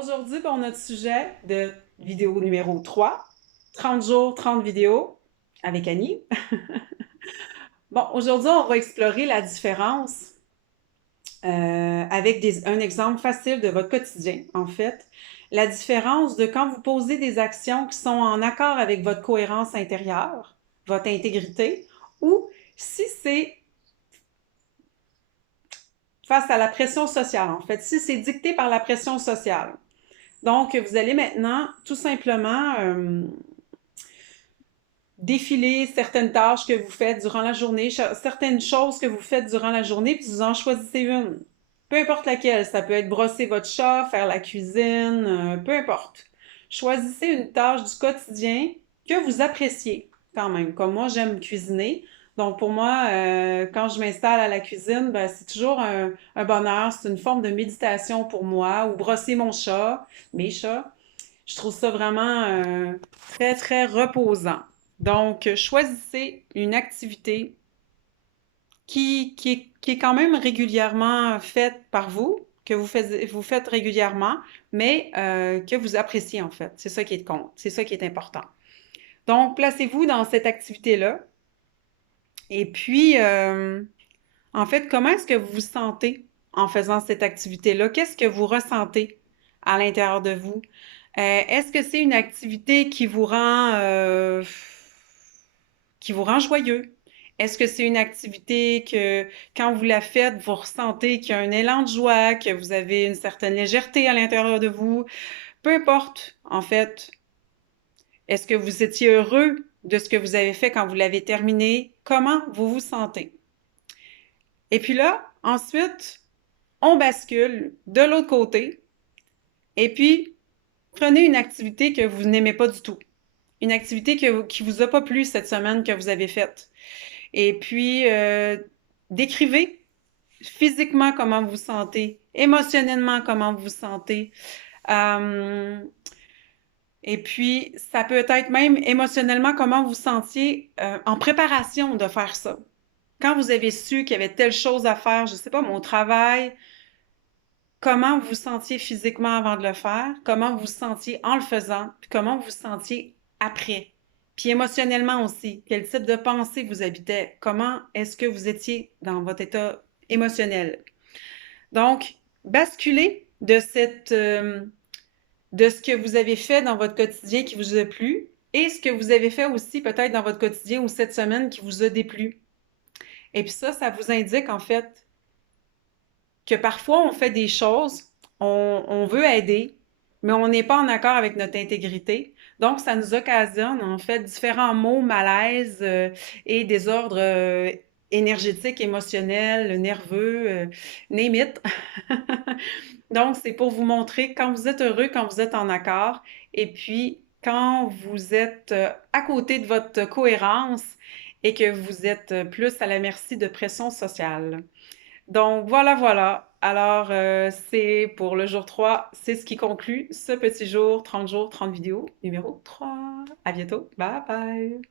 Aujourd'hui, pour notre sujet de vidéo numéro 3, 30 jours, 30 vidéos avec Annie. Bon, aujourd'hui, on va explorer la différence avec un exemple facile de votre quotidien, en fait. La différence de quand vous posez des actions qui sont en accord avec votre cohérence intérieure, votre intégrité, ou si c'est face à la pression sociale, en fait, si c'est dicté par la pression sociale. Donc, vous allez maintenant tout simplement défiler certaines tâches que vous faites durant la journée, certaines choses que vous faites durant la journée, puis vous en choisissez une. Peu importe laquelle, ça peut être brosser votre chat, faire la cuisine, peu importe. Choisissez une tâche du quotidien que vous appréciez quand même. Comme moi, j'aime cuisiner. Donc pour moi, quand je m'installe à la cuisine, ben, c'est toujours un bonheur, c'est une forme de méditation pour moi, ou brosser mon chat, mes chats. Je trouve ça vraiment très, très reposant. Donc, choisissez une activité qui est quand même régulièrement faite par vous, que vous faites régulièrement, mais que vous appréciez en fait. C'est ça qui est de compte, c'est ça qui est important. Donc, placez-vous dans cette activité-là. Et puis, en fait, comment est-ce que vous vous sentez en faisant cette activité-là? Qu'est-ce que vous ressentez à l'intérieur de vous? Est-ce que c'est une activité qui vous rend joyeux? Est-ce que c'est une activité que, quand vous la faites, vous ressentez qu'il y a un élan de joie, que vous avez une certaine légèreté à l'intérieur de vous? Peu importe, en fait. Est-ce que vous étiez heureux de ce que vous avez fait quand vous l'avez terminé? Comment vous vous sentez? Et puis là, ensuite, on bascule de l'autre côté et puis prenez une activité que vous n'aimez pas du tout. Une activité qui vous a pas plu cette semaine que vous avez faite. Et puis, décrivez physiquement comment vous vous sentez, émotionnellement comment vous vous sentez. Euh, et puis, ça peut être même émotionnellement comment vous vous sentiez en préparation de faire ça. Quand vous avez su qu'il y avait telle chose à faire, je ne sais pas, mon travail, comment vous vous sentiez physiquement avant de le faire, comment vous vous sentiez en le faisant, puis comment vous vous sentiez après. Puis émotionnellement aussi, quel type de pensée vous habitait, comment est-ce que vous étiez dans votre état émotionnel. Donc, basculez de ce que vous avez fait dans votre quotidien qui vous a plu et ce que vous avez fait aussi peut-être dans votre quotidien ou cette semaine qui vous a déplu. Et puis ça vous indique en fait que parfois on fait des choses, on veut aider, mais on n'est pas en accord avec notre intégrité. Donc, ça nous occasionne en fait différents maux, malaises et désordres énergétiques, émotionnels, nerveux, name it. Donc, c'est pour vous montrer quand vous êtes heureux, quand vous êtes en accord, et puis quand vous êtes à côté de votre cohérence et que vous êtes plus à la merci de pression sociale. Donc, voilà, voilà. Alors, c'est pour le jour 3, c'est ce qui conclut ce petit jour, 30 jours, 30 vidéos, numéro 3. À bientôt. Bye bye.